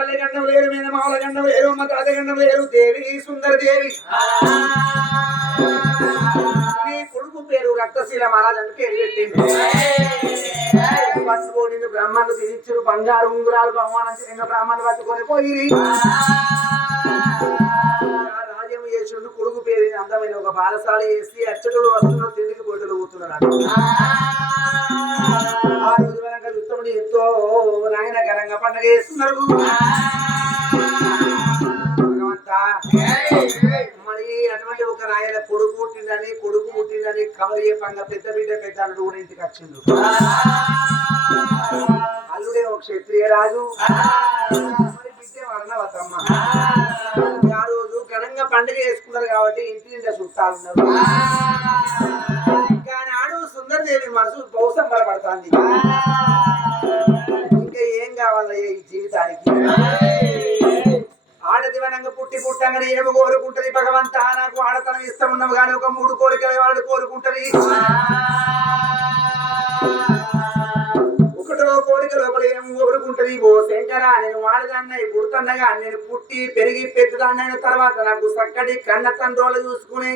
పల్లె గండం లేరు మీద మామల గండం లేరు మా తాత గండం లేరు దేవి సుందర దేవి నీ కొడుకు పేరు రక్తశీల మహారాజు అందుకే పెట్టింది పట్టుకోని బ్రాహ్మణులు తిరిగిచ్చారు బంగారు ఉంగురాలు బహుమానం చిన్న బ్రాహ్మణులు పట్టుకొని పోయి రాజ్యం చేసుడు కొడుకు పేరు అందమైన ఒక బాలసాల వేసి అచ్చటులు వస్తున్నారు తిండికి పొట్టులు ఊతున్నారు ఆ రోజు వెనక యుద్ధముని ఎంతో నాయన ఘనంగా పండుగ చేస్తున్నారు భగవంతా మరి అటువంటి ఒక నాయన కొడుకు పుట్టిందని కవర్ చెప్పంగా పెద్ద బిడ్డ పెద్ద అల్లుడు కూడా ఇంటికి వచ్చిండు అల్లుడే ఒక క్షత్రియ రాజు మరి బిడ్డే వర్ణవతమ్మ ఆ రోజు ఘనంగా పండుగ చేసుకున్నారు కాబట్టి ఇంటి నిండా చుట్టాలు ఉన్నారు కానీ ఆడు సుందరదేవి మనసు బహుసంబరపడుతుంది ఇంకా ఏం కావాలయ్యా ఈ జీవితానికి ఆడదివనంగా పుట్టంగానే ఏమి కోరుకుంటది భగవంతా నాకు ఆడతనం ఇష్టం ఉన్నాము కానీ ఒక 3 కోరికలు వాళ్ళు కోరుకుంటది ఒకటో కోరిక లోపల ఏం కోరుకుంటది ఓ శంకరా నేను ఆడదాన్నై పుడుతున్నగా నేను పుట్టి పెరిగి పెద్దదాన్నైన తర్వాత నాకు చక్కటి కన్న తండ్రులు చూసుకుని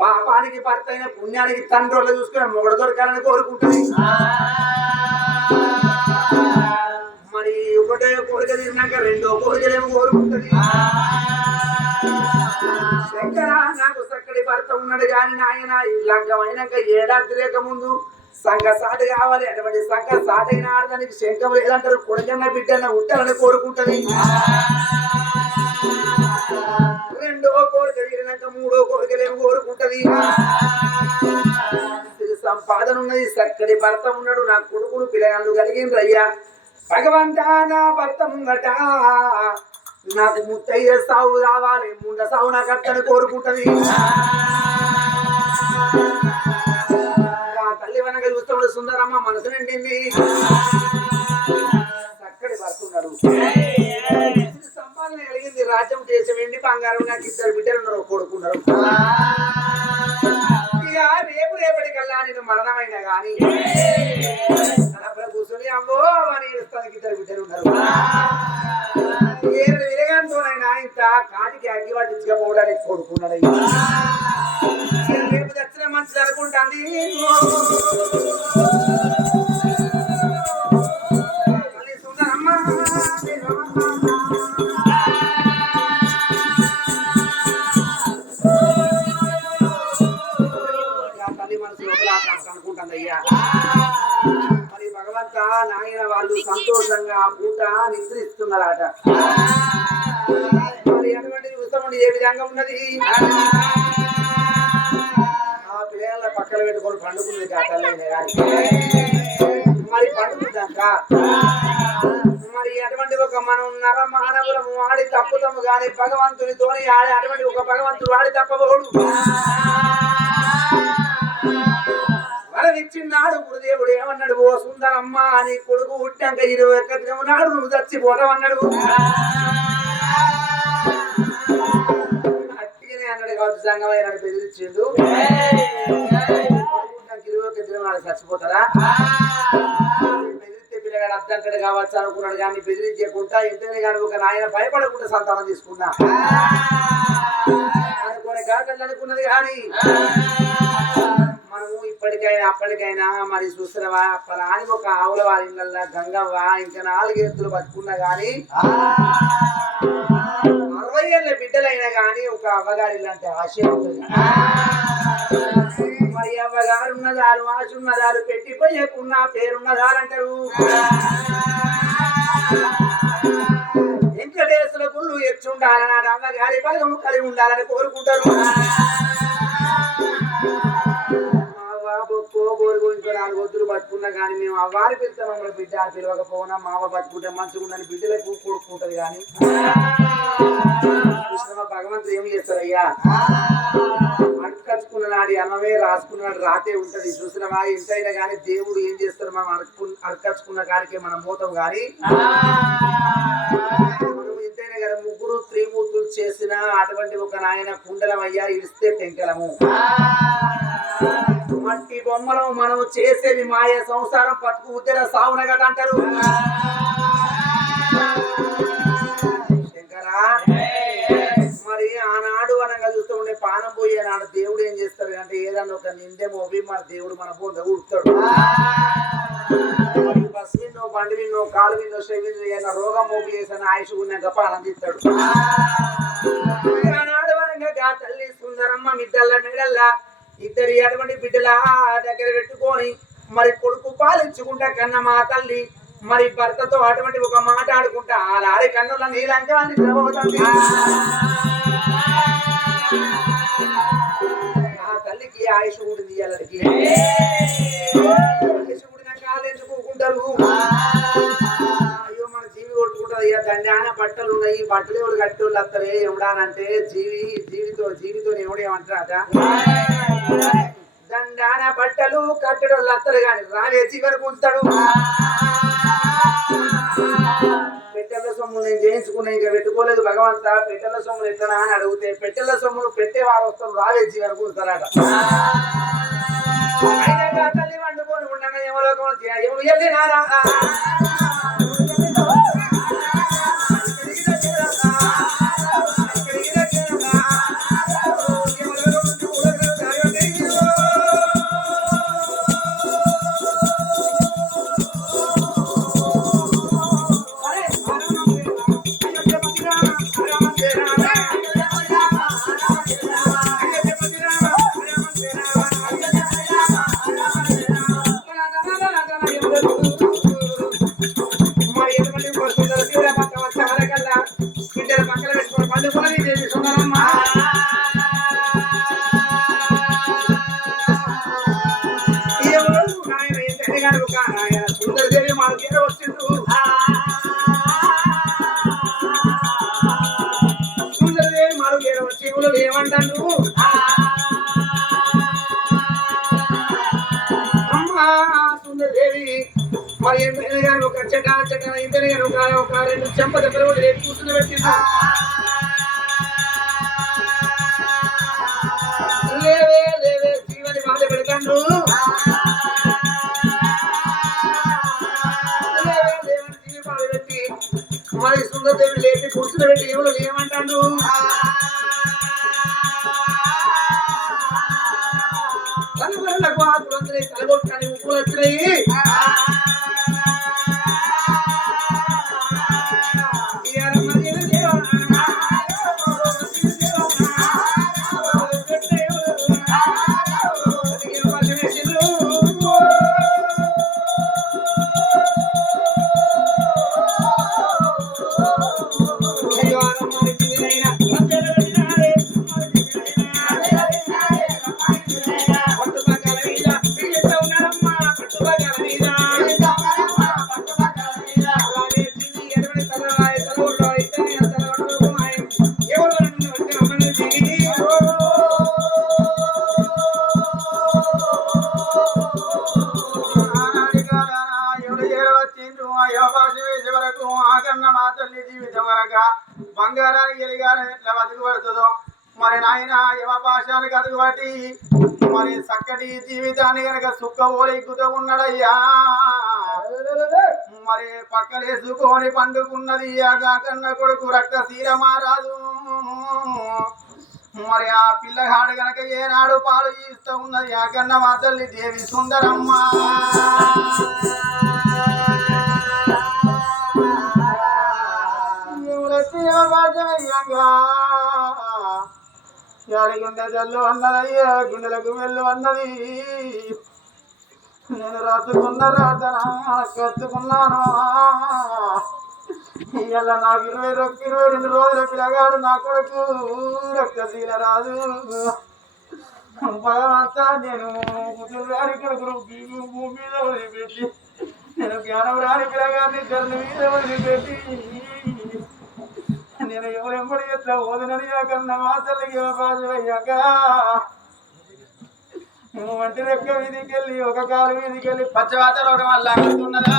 పాపానికి భర్త అయిన పుణ్యానికి తండ్రులు చూసుకుని మొగడు దొరకాలని కోరుకుంటది మరి ఒకటో కోరిక తీరినాక రెండో కోరికలేమో కోరుకుంటది శంకర నాకు చక్కటి భర్త ఉన్నాడు కానీ నాయన లగ్గమైనాక ఏడాది లేక ముందు సంఘ సాటి కావాలి అటువంటి సంఘ సాటైన ఆడదానికి శంఖం లేదంటారు కొడుకన్న బిడ్డన్న ఉంటాలని కోరుకుంటది రెండో కోరిక తీరినాక 3వ కోరికలేమో కోరుకుంటది సంపాదన ఉన్నది చక్కటి భర్త ఉన్నాడు నా కొడుకులు పిల్లగాళ్ళు కలిగిండ్రు అయ్యా భగవంతా నా భర్త ముంగట నాకు ముత్తయ్య సాగు కావాలి ముండ సాగు నాకు అక్కని కోరుకుంటది తల్లి వెనక చూస్తాడు సుందరమ్మ మనసు నిండింది చక్కటి భర్త ఉన్నాడు సంపాదన కలిగింది రాజ్యం దేశం ఎండి బంగారం నాకు 2 బిడ్డలు ఉన్నారు కొడుకున్నారు ఇక రేపటికల్లా నేను మరణమైనా గాని కూర్చొని అమ్మో అని ఏడుస్తానికి 2 బిడ్డలు ఉన్నారు విరగాంతోనైనా ఇంత కాటికి అగ్గి పట్టించకపోవడానికి కోరుకున్నాడు రేపు దక్షిణ మంచి అనుకుంటాంది తల్లి మనసు అనుకుంటాందయ్యా మరి భగవంతా నాయన వాళ్ళు సంతోషంగా పూట నిద్రిస్తున్నారట మరి అటువంటి ఉత్తముడు ఏ విధంగా ఉన్నది ఆ పిల్లల పక్కన పెట్టుకొని పండుకున్నది కాటల్లైనా కానీ మరి పండుకుందాక మరి అటువంటి ఒక మనం నర మానవులము ఆడి తప్పుతాము కానీ భగవంతునితోని ఆడి అటువంటి ఒక భగవంతుడు ఆడి తప్పబోడు వరదిచ్చిన్నాడు గురుదేవుడు ఏమన్నాడు ఓ సుందరమ్మ నీ కొడుకు పుట్టాక 21 దినం నాడు నువ్వు చచ్చిపోతావన్నాడు అట్టిగానే అన్నాడు కావచ్చు సంగమైన బెదిరించిండు 21 దినం నాడు చచ్చిపోతారా బెదిరిస్తే పిల్లగాడు అర్థంకడు కావచ్చు అనుకున్నాడు కానీ బెదిరించకుండా ఇంటనే కానీ ఒక నాయన భయపడకుండా సంతానం తీసుకున్నా అనుకునే కాకలు అనుకున్నది కానీ మనము ఇప్పటికైనా అప్పటికైనా మరి చూస్తున్నావా పలాని ఒక ఆవుల వారి ఇళ్ళ గంగవ్వ ఇంకా 4 ఎత్తులు బతుకున్నా గాని 60 ఏళ్ళ బిడ్డలైనా గాని ఒక అవ్వగారి ఇల్లంటే ఆశ ఉంటుంది మరి అవ్వగారు ఉన్నదారు ఆశ ఉన్నదారు పెట్టిపోయకున్నా పేరున్నదారంటారు వెంకటేశ్వర గుళ్ళు ఎచ్చుండాలన్నాడు అవ్వగారి బలము కలిగి ఉండాలని కోరుకుంటారు ఇంకో 4 వద్దులు బతుకున్నా కానీ మేము అవ్వాలి పిలితే మమ్మల్ని బిడ్డ పిలవకపోయినా మావ బతుకుంటే మంచిగా ఉండని బిడ్డలకు కొడుకుంటది కానీ కృష్ణ భగవంతుడు ఏం చేస్తారయ్యా అడకచ్చుకున్న నాడు అన్నమే రాసుకున్నాడు రాతే ఉంటది చూసినవా ఎంతైనా కానీ దేవుడు ఏం చేస్తారు మనం అడకచ్చుకున్న కాడికే మనం పోతాం కానీ మనం ఎంతైనా కానీ 3 త్రిమూర్తులు చేసిన అటువంటి ఒక నాయన కుండలమయ్యా ఇడిస్తే టెంకలము మట్టి బొమ్మలు మనం చేసేది మాయ సంసారం పట్టుకు ఉద్దర సావున కదా అంటారు అంటే ఏదన్నా ఒక నిందే మోపి మన దేవుడు మన పొంద ఉడుతాడు. బస్సు విన్నో బండి విన్నో కాలు విన్నో చెవి ఏదైనా రోగం మోపి చేసిన ఆయుష్ ఉన్నాక ఆనందిస్తాడు. ఆడవరంగా తల్లి సుందరమ్మ మిద్దల్ల మెడల్ల ఇద్దరి అటువంటి బిడ్డల దగ్గర పెట్టుకొని మరి కొడుకు పాలించుకుంటా కన్న మా తల్లి మరి భర్తతో అటువంటి ఒక మాట ఆడుకుంటా ఆడి కన్నుల నీలంగా నిద్రపోతుంది. ఆ తల్లికి ఆయుష్ ఉంటుంది ఇయ్యాలకి ఆయుష్ కూడిన కాలు ఎందుకుంటారు. అయ్యో మన జీవి కొట్టుకుంటారు. ఇక దండాన బట్టలు ఉన్నాయి బట్టలు ఎవరు కట్టేవాళ్ళు వస్తారే ఎవడానంటే జీవితో ఎవడేమంటారట దండాన బట్టలు కట్టడోళ్ళు వస్తారు కానీ రాలే చివరికి ఉంచుతాడు. పెట్టెల సొమ్ము నేను చేయించుకున్నా ఇంకా పెట్టుకోలేదు భగవంతా పెట్టెల సొమ్ములు ఎట్లా అని అడిగితే పెట్టెల సొమ్ములు పెట్టేవారు వస్తారు రావేసి వరకు ఉంచుతారట. తల్లి వండుకొని ఉండగా ఎవరో ఎవరు వెళ్ళినారా సుందరదేవి మనకి వచ్చిండు. సుందరదేవి మనకి వచ్చి ఏమంటాను అమ్మా సుందరదేవి మరి ఒక చెట్ట ఇద్దరు ఒక రెండు చెంప దగ్గర రేపు కూర్చుని పెట్టింది. లేవే జీవని బాధ పెడతాను మరి సుందరదేవి లేపి కూర్చుని పెట్టి ఎవరు ఏమంటాడు తల్లిదండ్రులకు ఆకులు వచ్చినాయి తలగొట్టని ఉప్పులు వచ్చినాయి. బంగారానికి ఎలిగారం ఎట్లా బతుకుపడుతుందో మరి నాయన యమపాశానికి అదుగుబట్టి మరి చక్కటి జీవితాన్ని కనుక సుక్క ఓలెక్కుతూ ఉన్నాడయ్యా. మరి పక్కలేసుకొని పండుకున్నది కన్న కొడుకు రక్తశీల మారాదు. మరి ఆ పిల్లగాడు గనక ఏనాడు పాలు ఇస్తూ ఉన్నది ఆ కన్న మా తల్లి దేవి సుందరమ్మ. గుండె జల్లు అన్నదయ్యా గుండెలకు వెళ్ళు అన్నది. నేను రాసుకున్న రాతన కట్టుకున్నాను. ఇవాళ నాకు 22 రోజుల పిల్లగాడు నా కొడుకు రక్తశీల రాదు. భగవంతా నేను రాని కొడుకును భూమి మీద వదిలిపెట్టి నేను జ్ఞానం రాని పిల్లగాడిని జల్లు మీద వదిలిపెట్టి నేను ఎవరెంబడి ఎట్లా ఓదనని కన్నా మా తల్లికి అయ్యాక నువ్వు వంటి రెక్క వీధికెళ్ళి ఒక కాలు వీధికెళ్ళి పచ్చవాత రోగం వల్ల అవుతున్నదా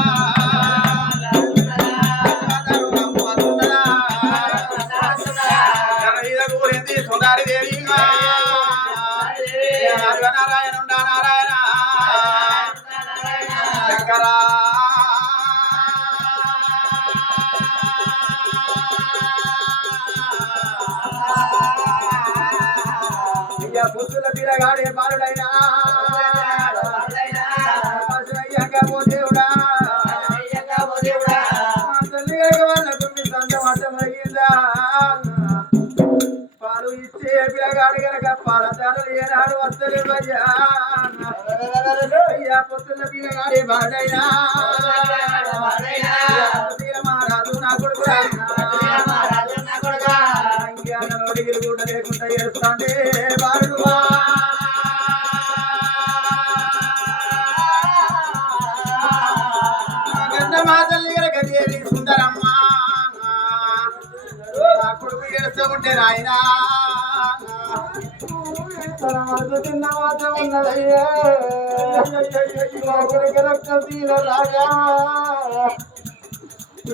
సుందరి దేవి నారాయణ నారాయణ శంకరా అయ్యా పొద్దుల పిల్లగాడే బాలుడైనా అయ్యాక దేవుడా తల్లి వాళ్ళకు మీ సంతం అర్థమయ్యిందా పాలు ఇచ్చే పిల్లగాడు కనుక పాల ధరలు ఏనాడు వస్తలేవయ్యా అయ్యా పొద్దుల పిల్లగాడే బాలుడైనా మహారాజు నా కొడుకు నోడిగిరి కూడా లేకుండా ఏడుస్తాండే బాలుడువా మా తల్లి గనక దేవి సుందరమ్మ నా కొడుకు ఏడుస్తూ ఉంటే నాయనా తన మనసు తిన్న మాత్రం ఉన్నదయ్యా కొడుకు రక్తం తీల రాగా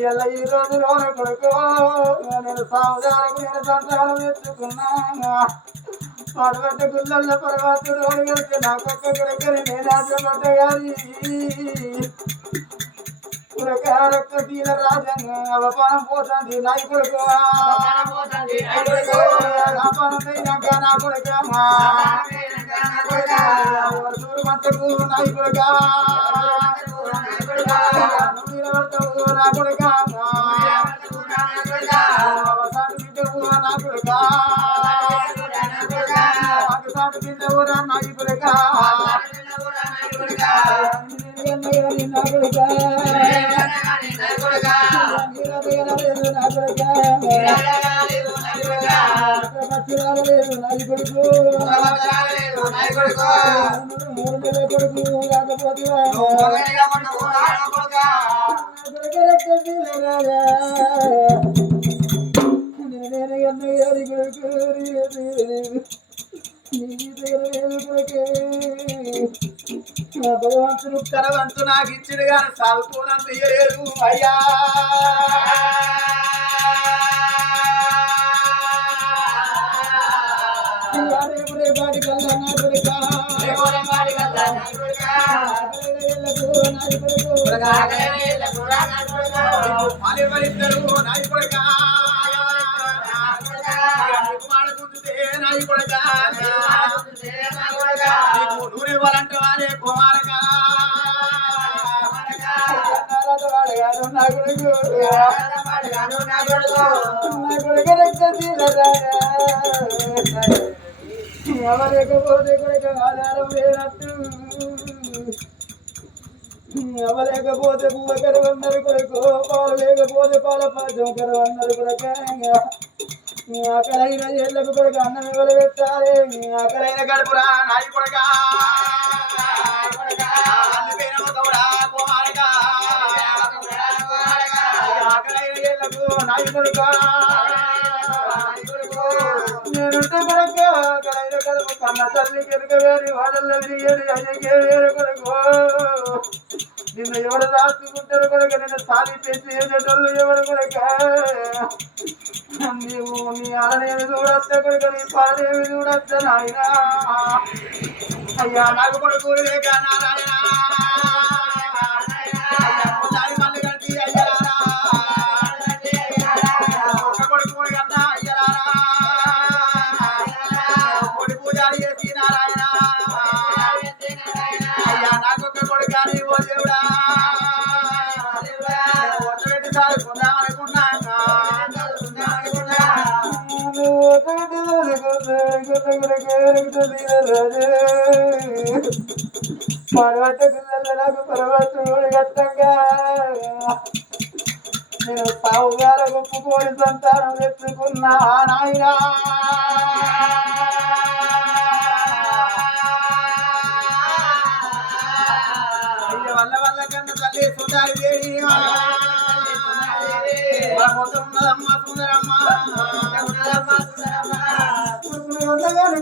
ఇలా ఈ రోజులోనే కొడుకు నేను సాగుదారకు నేను సంతానం ఎత్తుకున్నా పడబట్ట గుళ్ళల్లో పరమాత్ముడు అడిగలితే నాకొక్క కొడుకుని నేను ఆశపడ్డ గారి రక్త తీల రాజంగా అవపానం పోతుంది నాయి కొడుకు అపానం పోయినాక నా కొడుకు మత్తకు నాయి కొడుక నా కొడుక నా కొడుక సాటు కింద నాయి కొడుక నా కొడుక భగవంతుడు కరవంతు నాకు ఇచ్చిన గాని సాగుకోనంత ఇయ్యలేదు అయ్యా రేపాటి కల్లా నా కొడుక నాయి కొడుక నాయి కొడుక నూనె ఇవ్వాలంటే వారే కుమారగా నా కొడుకు ఎవలేకపోతే కొడుక ఆధారం లేనట్టు ఎవలేకపోతే పువ్వ కరవన్నారు కొడుకు పాలు లేకపోతే పాల పాదం కరవన్నారు కొడుక ఆకలైన ఏళ్ళకు కొడుకు అన్నం ఎవరు పెట్టాలి ఆకలైన గడుపురా నాయి కొడుక ఆకలైన ఏళ్ళకు నాయి కొడుక నేనుంటే కొడుక ఆకలైన గడుపు కన్న తల్లి కెరుక వేరి వాడల్లో ఏడు అయ్యకే వేరు కొడుకు నిన్ను ఎవరు దాచుకుంటారు కొడుక నిన్ను సాలి పెంచి ఏదోళ్ళు ఎవరు కొడుక నీవు నీ అలనేమి చూడొచ్చ కొడుక నీ పాలనేమి చూడొచ్చ నాయన అయ్యా నాకు కొడుకు లేక నారాయణ మళ్ళీ కంటి అయ్యారా ఒక కొడుకు కన్నా అయ్యారా కొడి పూజారి చేసి నారాయణ అయ్యా నాకొక్క కొడుకు అని ఓ దేవుడా ఒట్టబెట్టి సాగుకుందాం అనుకున్నా నాకు పర్వతుడు గట్టంగా నేను సావుగాల ఒప్పుకోని సంతానం తెచ్చుకున్నా నాయనా అయ్య వల్ల వల్ల కన్నా తల్లి సుందరి దేవి ఉన్నదమ్మ సుందరమ్మ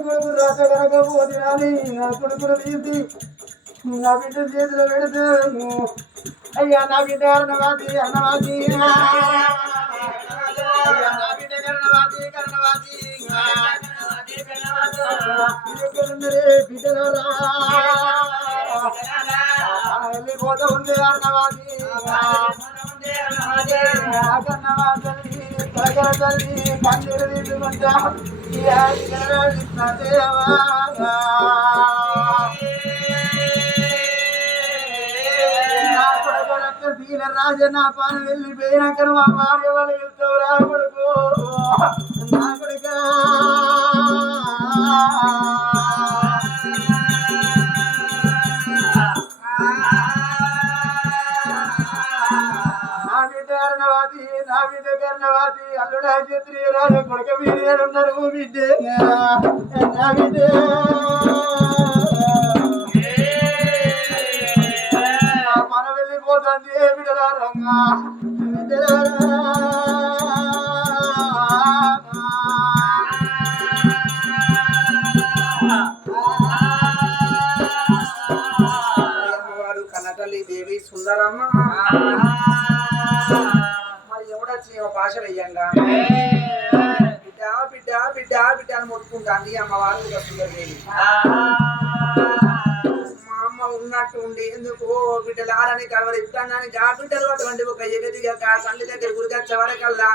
కొడుకు రాస కనకపోతే నా కొడుకును తీసి నా బిడ్డ చేతిలో పెడితే అయ్యా నా బిడ్డ అన్నవాది అన్నవాది నా బిడ్డ కర్ణవాది కర్ణవాది బిడ్డరా వెళ్ళిపోతూ ఉంది అన్నవాది కర్ణవాది తల్లి కన్నీరు తీసుకుంటా రాజ నా పని వెళ్ళిపోయినాక మా భార్య వాళ్ళు వెళ్తావు రా కొడుకు నా కొడుకా నా బిడ్డ కర్ణవాతి అల్లుడా చిత్రి రాజు కొడుక మీరు ఏడున్నారు బిడ్డ నా బిడ్డ మన వెళ్ళిపోతుంది బిడ్డలారంగా అమ్మవారు కన్నతల్లి దేవి సుందరమ్మ మరి ఎవడొచ్చి భాష వెయ్యంగా బిడ్డ బిడ్డ బిడ్డ బిడ్డ అని మొత్తుకుంటాంది అమ్మవారు సుందరదేవి. మా అమ్మ ఉన్నట్టు ఉండి ఎందుకు బిడ్డలారని కలవరిస్తానని ఆ బిడ్డలు అటువంటి ఒక ఎగదిగా తల్లి దగ్గర గురికొచ్చే వరకల్లా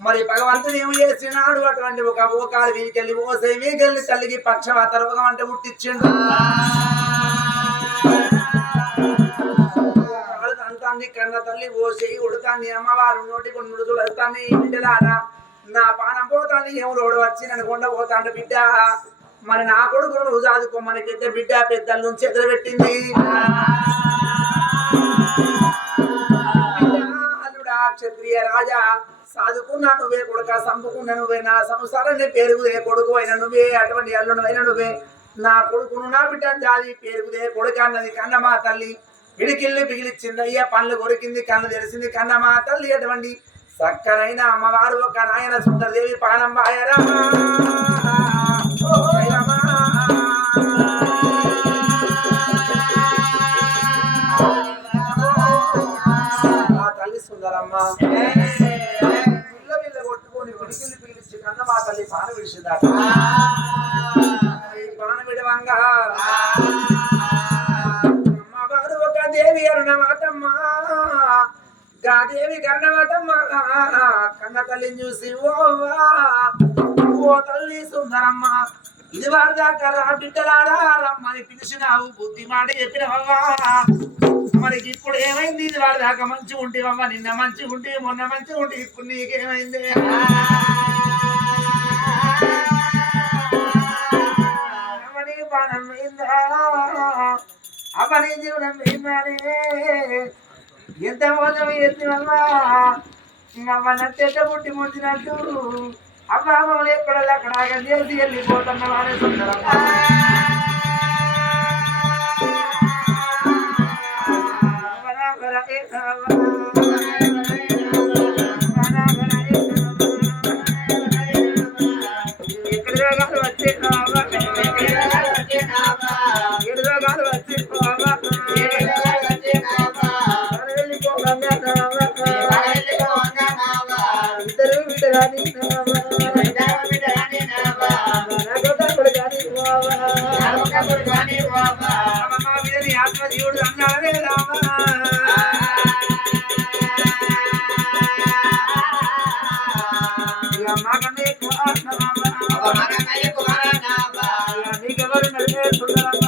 మరి భగవంతుడు ఏమి చేసినాడు అటువంటి ఒక ఓకాలు వీకెళ్ళి ఓసే వీకెళ్ళి తల్లికి పక్షవాత రోగం అంటే ముట్టించిండు. అంతాన్ని కన్న తల్లి ఓసి ఉడతాన్ని అమ్మవారు నోటి కొన్ని నుడుతులు వస్తాన్ని బిడ్డలారా నా పానం పోతాన్ని ఎవరోడు వచ్చి నన్ను కొండ పోతాండు బిడ్డ మరి నా కొడుకును నువ్వు చదువుకోమని పెద్ద బిడ్డ పెద్దల నుంచి ఎదురుపెట్టింది. అల్లుడా క్షత్రియ రాజా సాదుకున్నా నువ్వే కొడుక సంపుకున్నా నువ్వే నా సంసారాన్ని పేరుగుదే కొడుకు అయినా నువ్వే అటువంటి అల్లుడు అయినా నువ్వే నా కొడుకును నా బిడ్డ జాతి పేరుగుదే కొడుక అన్నది కన్నమా తల్లి ఇడికిల్లి పిగిలిచ్చింది అయ్యా పనులు కొరికింది కళ్ళు తెరిసింది కన్నమా తల్లి అటువంటి చక్కనైన అమ్మవారు ఒక నాయన సుందరదేవి పానం బాయరా తల్లి సుందరమ్మ పిల్ల కొట్టుకొని పిడికిల్లి పిగిలిచ్చి కన్నమా తల్లి పాన విడిచిందా పాన విడవంగా అమ్మవారు ఒక దేవి అరుణమాతమ్మ గాదేవి కర్ణవతమ్మ కన్న తల్లిని చూసి ఓ తల్లి సుందరమ్మ ఇది వారిదాకా బిడ్డలారా రమ్మని పిలిచినావు బుద్ధి మాట చెప్పినవమ్మా మరి ఇప్పుడు ఏమైంది ఇది వారిదాకా మంచిగా ఉంటేవమ్మా నిన్న మంచిగా ఉంటే మొన్న మంచిగా ఉంటే ఇప్పుడు నీకేమైంది అమ్మని బాణం పోయిందా అమ్మని జీవనం పోయిందని ఎంత మోసం ఎత్తినమ్మా అమ్మ నట్టెట్ట పుట్టి ముంచినట్టు అమ్మ అమ్మలు ఎక్కడల్లా అక్కడ చేసి వెళ్ళిపోతున్న వాడే సుందరమ్మ ఎక్కడ రోగాలు వచ్చే ఏడు రోగాలు వచ్చే ఇద్దరు బిడ్డరాని ఆత్మజీవుడు అన్నాడే రామా నీకెవరు నడిపే సుందరమ్మ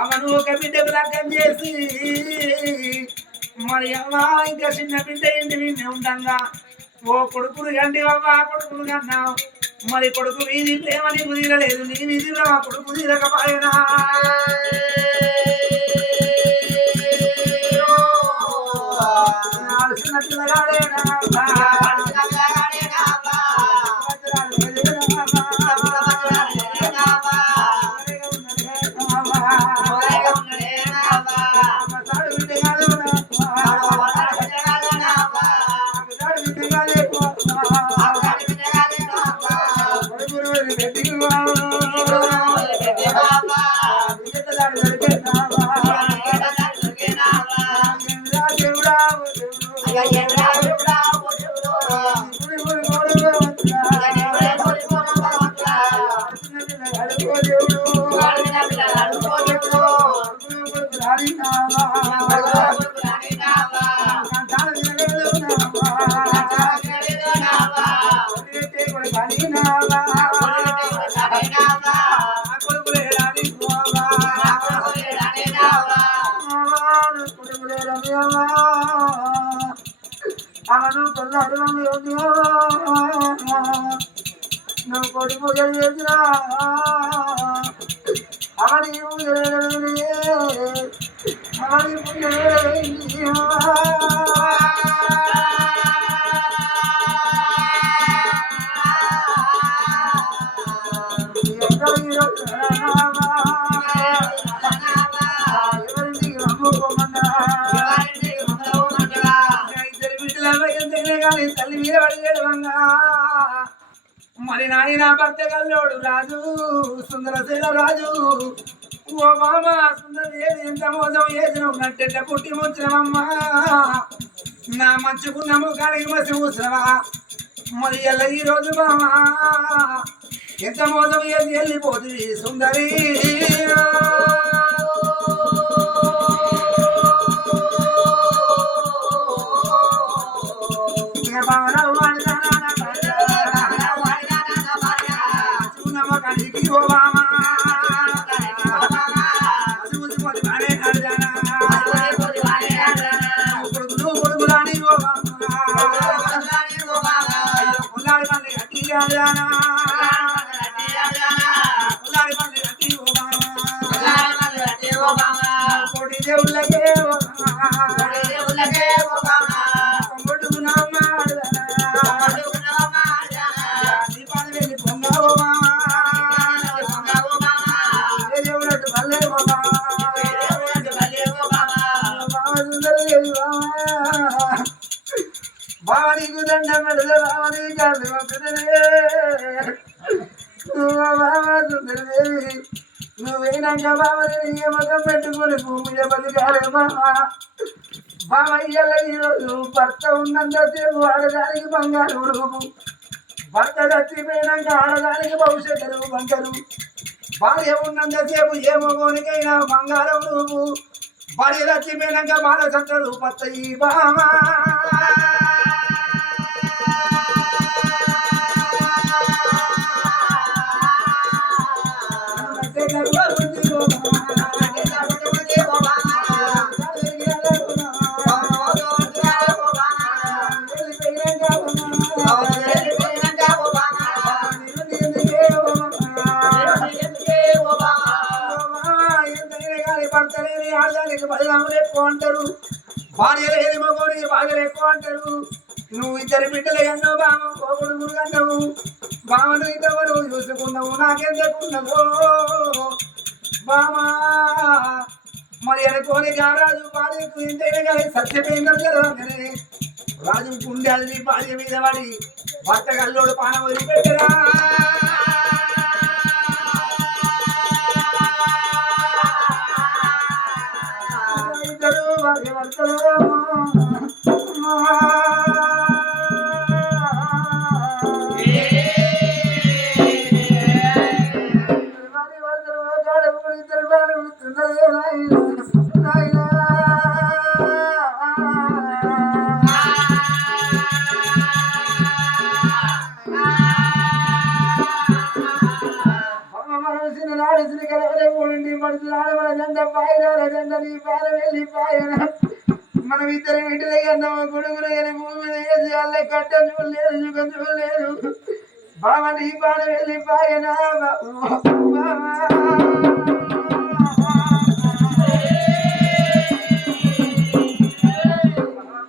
అవను ఒక బిడ్డకు లగ్గం చేసి మరి అవ్వ ఇంకా చిన్న బిడ్డ ఏంటి మేము ఉండంగా ఓ కొడుకులు గండి అవ్వ కొడుకులు కన్నావు మరి కొడుకు వీధి ప్రేమని కుదిరలేదు నీ వీధిలో ఆ కొడుకు తీరకపోయినా చిన్న పిల్లగాడేనా అవను కొల్లాడు నువ్వు కొడి పూజలు చేసినా అవని అవని తల్లి మీద పడిగడు మరి నాయన భర్త కల్లోడు రాజు సుందరశీల రాజు ఓ బాబా సుందర ఎంత మోసం చేసిన నట్టెట్ట పుట్టి ముచ్చినవమ్మా నా మంచుకున్న ముఖానికి మసి కూసినవా మరి ఎల్ల ఈ రోజు బామా ఎంత మోసం చేసి వెళ్ళిపోతుంది సుందరి బావనీకు దండం పెడదే బావనీ కాదు బాబా సుందరదేవి నువ్వేనాక బావని మగం పెట్టుకుని భూమి బతికాలే బావయ్యల ఈరోజు భర్త ఉన్నంతసేపు ఆడదానికి బంగారు రూపు భర్త చచ్చిపోయినాక ఆడదానికి భవిష్యత్తు బంగారు భార్య ఉన్నంతసేపు ఏ మగోనికైనా బంగారం రూపు భార్య చచ్చిపోయినాక బాల సంతరు పత్తయి బామా అంటారు భార్య లేని మగోడికి భార్యలు ఎక్కువ అంటారు నువ్వు ఇద్దరు బిడ్డలు కన్నావు బామ కోగుడు కన్నావు బామను ఇద్దరు చూసుకున్నావు నాకెందుకున్నదో బామా మరి అనుకోని రాజు భార్యకు ఇంతైనా కానీ సత్యమేందో జరగనే రాజు గుండెల్ని భార్య మీద పడి భర్త కల్లోడు పానం వదిలిపెట్టరా మనం ఇద్దరు ఇంటి దగ్గర కొడుకులు కానీ భూమి మీద వేసి వాళ్ళ కట్ట చూడలేదు యుగం చూడలేదు బావ నీ బాధ వెళ్ళిపోయినా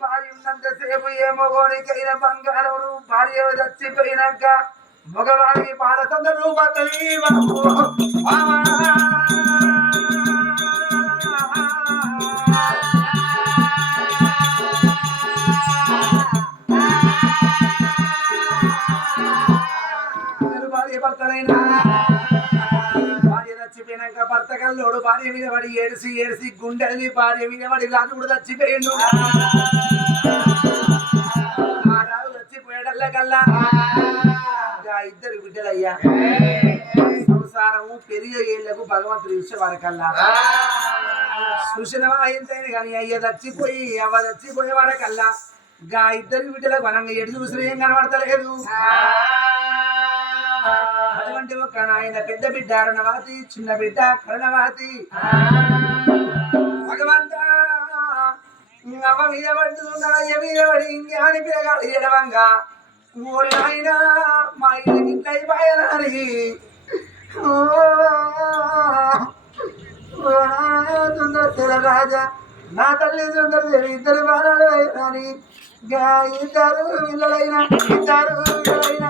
భార్య ఉన్నంత ఏ మగోనికైనా బంగారం భార్య చచ్చిపోయినాక మగవాడికి పాలసంద రూపతలి భార్య భర్తలైనా భార్య చచ్చిపోయినాక భర్త కల్లోడు భార్య మీద పడి ఏడిసి ఏడిసి గుండెల్ని భార్య మీద పడి రాజు కూడా చచ్చిపోయిండు ఆ రాజు చచ్చిపోయాడల్ల కల్లా ఇద్దరు బిడ్డలయ్యా సంసారము పెరిగే ఏళ్లకు భగవంతుడు ఇచ్చే వరకల్లా సుశనమా ఎంతైనా కానీ అయ్య చచ్చిపోయి అవ్వ చచ్చిపోయే వరకల్లా గా ఇద్దరు బిడ్డలకు వనంగా ఎటు చూసిన ఏం కనబడతలేదు అటువంటి ఒక నాయన పెద్ద బిడ్డ అరుణవాతి చిన్న బిడ్డ కరుణవాతి భగవంత అమ్మ మీద పడుతున్నా అయ్య మీద పడి ఇంకేమని పిల్లగాడు ఎడవంగా ఊరి నాయన మా ఇల్లు ఇట్లా అయిపోయాని సుందర రాజా నా తల్లి సుందర ఇద్దరు బాణాలు అయినా ఇద్దరు పిల్లలైనా ఇద్దరు పిల్లలైనా